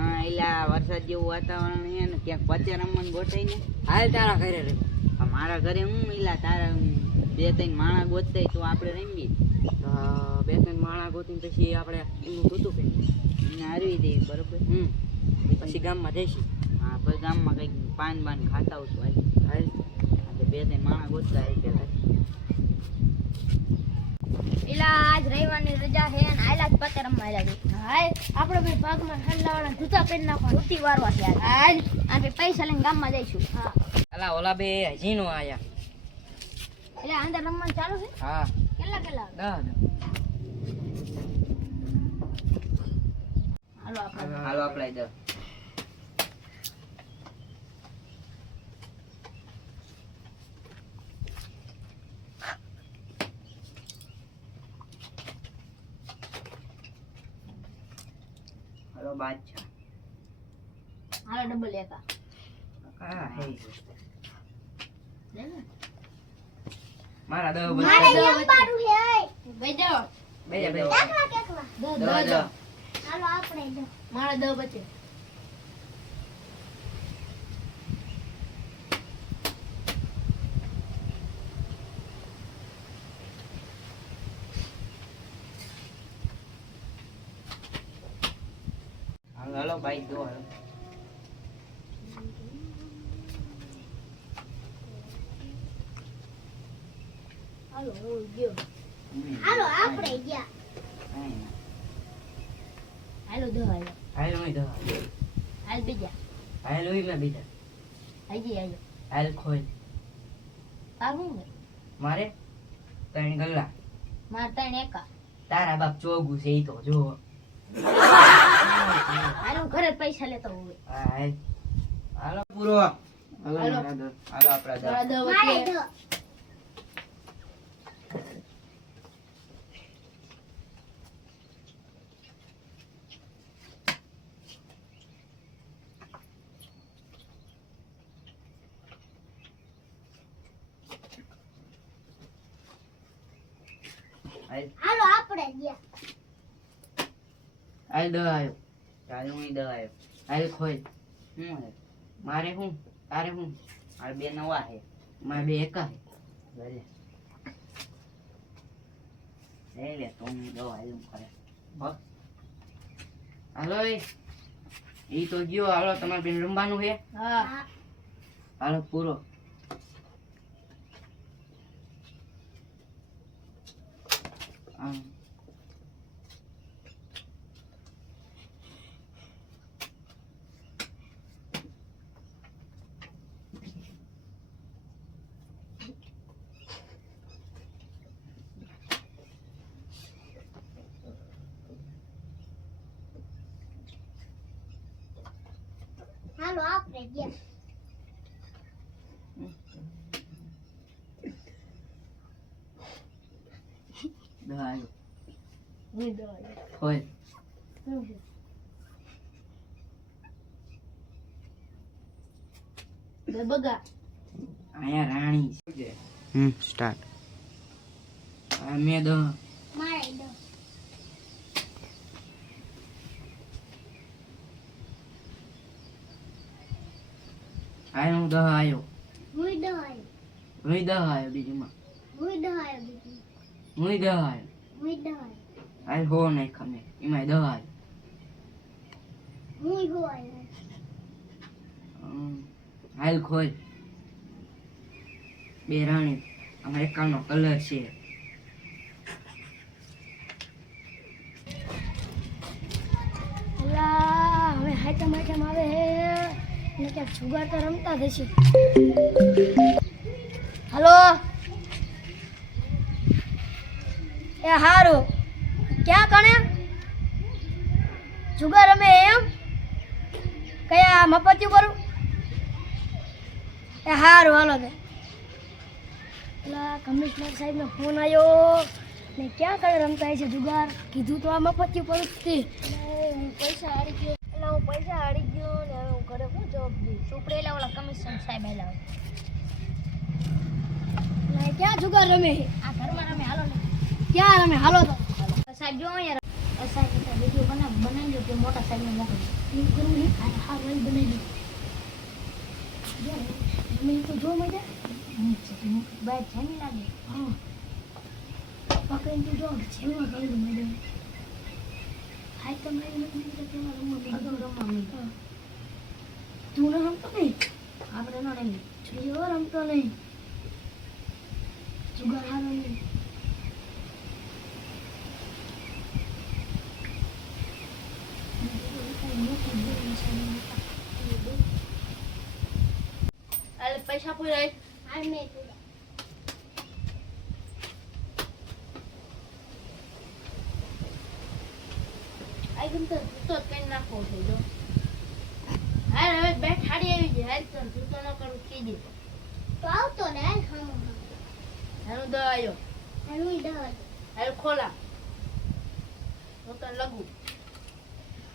હા એટલે આ વરસાદ જેવું વાતાવરણ છે ને ક્યાંક પચે રમવાનું ગોઠાઈ ને હાલ તારા ઘરે રે. મારા ઘરે હું એલા તારા 2-3 માણા ગોતતા તો આપણે રમી 2-3 માણા ગોતીને પછી આપણે એનું તૂતું કે એને હારવી દેવી બરોબર. પછી ગામમાં જઈશું. હા પછી ગામમાં કંઈક પાન બાન ખાતા આવશું હાલ. 2-3 માણા ગોતતા આવી પેલા એલા આજ રવિવારની રજા છે ને આયલા જ પતે રમવા આયલા છે. હાય આપણે બે ભાગમાં ઠંડાવાળા જૂતા પહેરી નાખવા ધોતી વારવા છે હાલ અને પૈસા લઈને ગામમાં જઈશું. હા અલા ઓલા બે હજી નો આયા. એટલે અંદર રમવાનું ચાલુ છે. હા કેટલા 10. હાલો આપણે દો હાલો બાદશાહ હાલો ડબલ એકા હા હે લે ને મારા 10 મારે એમ પાડું છે ભાઈ જાઓ બે દો હાલો આપણે દો મારા 10 બચે. હાલો ભાઈ દો હાલો હાલો હું ગયો. હાલો આપણે ગયા. હાલો દો હાલો હાલ ઓય 10 હાલ બીજા હાલ ઓય મે બીજા હજી હાલો હાલ ખોલ પાગું ને મારે 3 ગલ્લા માર ત્રણ એકા તારા બાપ ચોગું છે ઈ તો જો. હાલો ઘરે જ પૈસા લેતો હોય. હાલ હાલો પૂરો હાલો હાલો. મારા 10 હાલો આપણે દો મારા 10 બચે. હાલો આપણે ગયા. હાલ 10 આયો. ચાલ હું દો આવ્યો હાલ ખોલ શું હે મારે હું તારે હું આ બે નવા હે મારે 2 એકા ભલે લે તો હું દો આવ્યો કરે હાલો ઈ તો ગયો. હાલો તમારે બેન રમવાનું છે. હા હાલો પૂરો. હાલો આપણે ગયા. હાલો હું દો હાલો. ખોલ શું છે? બે બગા આયા રાણી છે. સ્ટાર્ટ આ મે 10 મારે દો આયો હું 10 આયો. હું દો આયો હું 10 આયો બીજુંમાં. હું દો આયો બીજું હું 10 આયો. હું દો આયો હાલ હો નહીં ખમે એમાં 10 આયો. હું હો આયો હાલ ખોલ. બે રાણી આમાં એકાનો કલર છે. અલા હવે હાઈટમ આવે હે ને ક્યાંક જુગાર તો રમતા થશે. હલો એ હારું ક્યાં કણે જુગાર રમે એમ કયા મફતિયું કરું એ હારું હાલો દે. પેલા કમિશનર સાહેબનો ફોન આવ્યો ને ક્યાં કણે રમતા છે જુગાર કીધું તો આ મફતિયું કરું જ હતી. હું પૈસા હારી ગયો એટલે હું પૈસા હારી ગયો ને હવે હું ઘરે શું જવાબ દઉં. ચોપડેલા ઓલા કમિશનર સાહેબ આવેલા ક્યાં જુગાર રમે આ ઘરમાં રમે હાલો ને ક્યાં રમે હાલો તો સાહેબ જો અહીંયા સાહેબ એટલે વિડીયો બનાવી લો કે મોટા સાહેબને મોકલી એવું કરવું ને હા વળી બનાવી લો મેં તો જો મજા બાય જામી લાગે હા પકડીને તું જો જેવા કરું મેડમ હાય તો મેં પેલા રમવા તું રમતો નહીં આપણે ન રમી છોડીઓ રમતો નહીં જુગાર હારો નહીં અરે પૈસા પૂરા આ મેં આ ગમતો જૂતો કઈ નાખો છે જો હાલ હવે બેટ હાડી આવી જાય હાલ તો જૂતો ન કરું કીધી તો આવતો ને હા હાલ દવા આવ્યો હાલું દવા હાલ ખોલા તો તને લગુ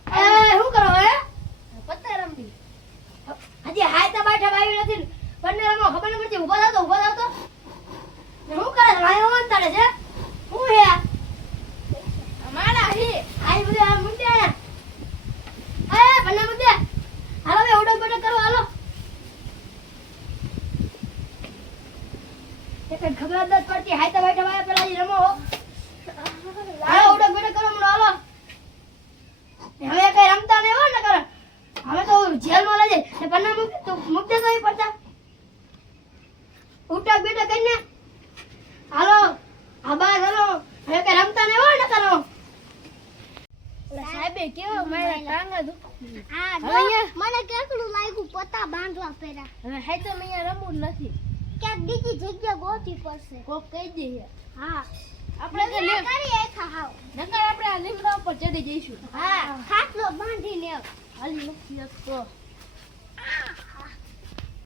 એ શું કરો હે પત્તા રમવી હજી હાય તો બાઠા આવી નથી પન્નેરામાં ખબર ન પડતી ઊભા થાતો ને શું કરે રાયો મન તાડે છે હું હે મારા હી આઈ બધા મુંડે એ પન્ને મુંડે હાલો બે ઉડક બડક કરો હાલો એક ખબર જ નથી પડતી હાય તો બાઠા વાયા પેલા ઈ રમો હાલો ઉડક બડક કરો મને હાલો હવે કઈ રમતા નહીં હો ન કરે હવે તો જેલમાં લઈ જાય ને પન્ના મુક્તે તો ઈ પડતા ઉટક બેટક કરીને હાલો આબા હાલો હવે કઈ રમતા નહીં હો ન કરો સાહેબે કેવો મારા ટાંગા દુ આ મને કેટલું લાગ્યું પતા બાંધવા પેરા હવે હાઈ તો મેં અહીંયા રમવું જ નથી ક્યાંક બીજી જગ્યા ગોતી પડશે કોક કહી દઈએ હા આપણે તો નકર કરી એખા હાવ નકર આપણે આ લીમડા ઉપર ચડી જઈશું હા ખાટલો બાંધીને હાલી નથી શકતો